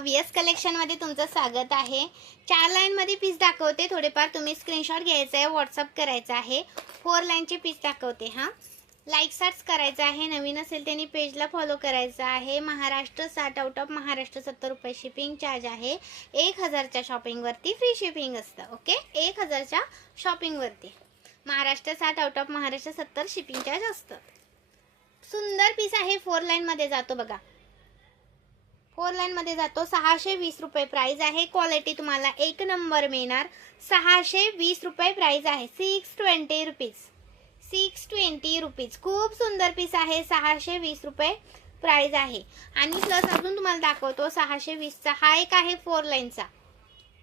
VS कलेक्शनमध्ये तुमचं स्वागत आहे। 4 लाईनमध्ये पीस दाखवते, थोडेफार तुम्ही स्क्रीनशॉट घ्यायचा आहे, व्हॉट्सअप करायचा आहे। 4 लाईनचे पीस दाखवते हां। लाईक सर्च करायचं आहे, नवीन असेल त्यांनी पेजला फॉलो करायचं आहे। महाराष्ट्र 60 आउट ऑफ महाराष्ट्र 70 रुपये शिपिंग चार्ज आहे। 1000च्या शॉपिंगवरती फ्री शिपिंग असतं। ओके, 1000च्या शॉपिंगवरती Maharashtra 60 out of Maharashtra 70 shipping charge असतं। सुंदर पीस आहे, 4 लाईनमध्ये जातो बघा। 4 लाईनमध्ये जातो, 620 रुपये प्राइस आहे। क्वालिटी तुम्हाला एक नंबर मिळणार। 620 रुपये प्राइस आहे। 620 रुपीज, 620 रुपीज। खूप सुंदर पीस आहे, 620 रुपये प्राइस आहे। आणि प्लस अजून तुम्हाला दाखवतो 620चा हा एक आहे, 4 लाईनचा।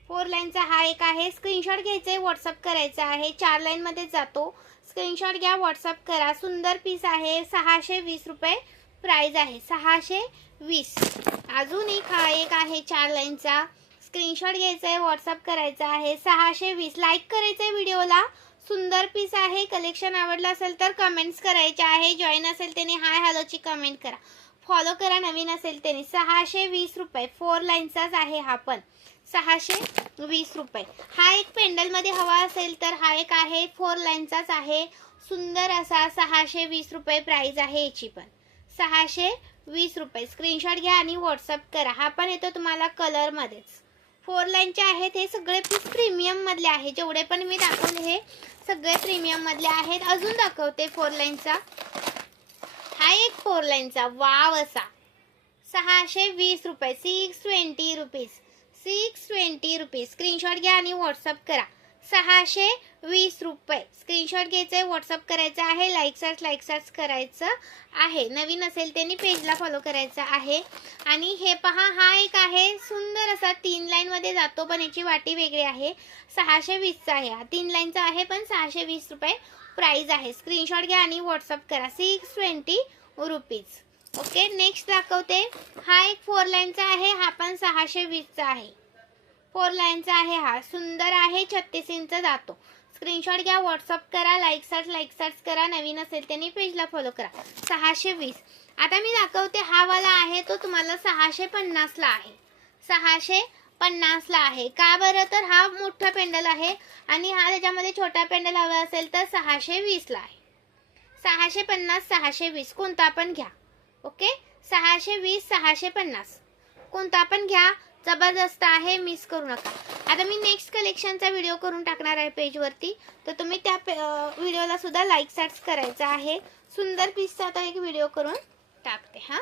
4 लाईनचा हा एक आहे। स्क्रीनशॉट घ्यायचे, व्हॉट्सअप करायचा आहे। 4 लाईनमध्ये जातो, स्क्रीनशॉट घ्या, व्हॉट्सअप करा। सुंदर पीस आहे, 620 रुपये प्राइस आहे। 620। अजून एक हा एक आहे 4 लाईनचा। स्क्रीनशॉट घ्यायचा आहे, व्हॉट्सअप करायचा आहे। 620। लाईक करायचं आहे व्हिडिओला। सुंदर पीस आहे। कलेक्शन आवडलं असेल तर कमेंट्स करायचे आहे। जॉईन असेल त्याने हाय हॅलोची कमेंट करा, फॉलो करा। नवीन असेल त्याने 620 रुपये 4 लाईनचाच आहे हा पण। 620 रुपये। हा एक पेंडलमध्ये हवा असेल तर हा एक आहे, 4 लाईनचाच आहे। सुंदर असा 620 रुपये प्राइस आहे याची पण। 620 रुपये। स्क्रीनशॉट घ्या आणि व्हॉट्सअप करा। हा पण येतो तुम्हाला कलर मध्येच। 4 लाईनचे आहेत हे सगळे पीस प्रीमियम मधले आहे। जेवढे पण मी दाखवले हे सगळे प्रीमियम मधले आहेत। अजून दाखवते 4 लाईनचा। हा एक 4 लाईनचा वाव असा 620 रुपये, 620 रुपीज, 620 रुपीज। स्क्रीनशॉट घ्या आणि व्हॉट्सअप करा। 620 रुपये। स्क्रीनशॉट घ्यायचा आहे, व्हॉट्सअप करायचं आहे। लाईक सर्च करायचं आहे। नवीन असेल त्यांनी पेजला फॉलो करायचं आहे। आणि हे पहा, हा एक आहे सुंदर असा 3 लाईनमध्ये जातो, पण याची वाटी वेगळी आहे। 620चा आहे हा, 3 लाईनचा आहे पण 620 रुपये प्राइस आहे। स्क्रीनशॉट घ्या आणि व्हॉट्सअप करा। 620 रुपीज। ओके, नेक्स्ट दाखवते। हा एक 4 लाईनचा आहे, हा पण 620चा आहे। 4 लाईनचा आहे हा, सुंदर आहे। 36 इंच जातो। स्क्रीनशॉट घ्या, व्हॉट्सअप करा। लाईक सर्च करा। नवीन असेल त्यांनी पेजला फॉलो करा। 620। आता मी दाखवते हा वाला आहे तो तुम्हाला 650 ला आहे। 650 ला आहे। का बरं, तर हा मोठा पेंडल आहे आणि हा त्याच्यामध्ये छोटा पेंडल हवा असेल तर 620 ला आहे। 650 620 कोणता पण घ्या। ओके, 620 650 कोणता पण घ्या, जबरदस्त आहे, मिस करू नका। आता मी नेक्स्ट कलेक्शनचा व्हिडिओ करून टाकणार आहे पेजवरती, तर तुम्ही त्या व्हिडिओला सुद्धा लाईक सर्च करायचा आहे। सुंदर पीसचा आता एक व्हिडिओ करून टाकते हां।